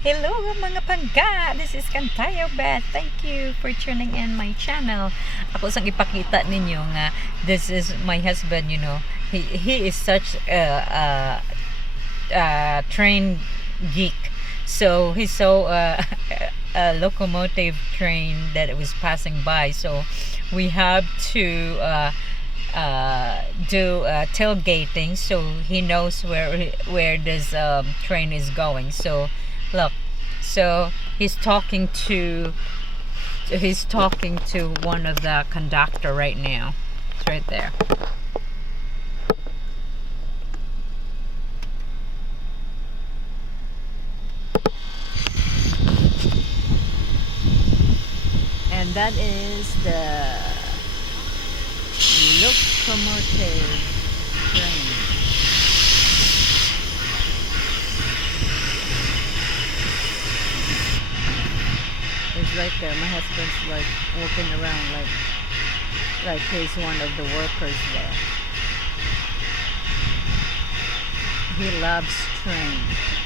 Hello mga pangga! This is Kantayawbeth. Thank you for tuning in my channel. Ako sang ipakita ninyo nga this is my husband, you know. He is such a train geek. So he's so a locomotive train that it was passing by. So we have to do tailgating so he knows where this train is going. So look, so he's talking to one of the conductor right now. It's right there. And that is the locomotive train. It's right there. My husband's like walking around like he's one of the workers there. He loves trains.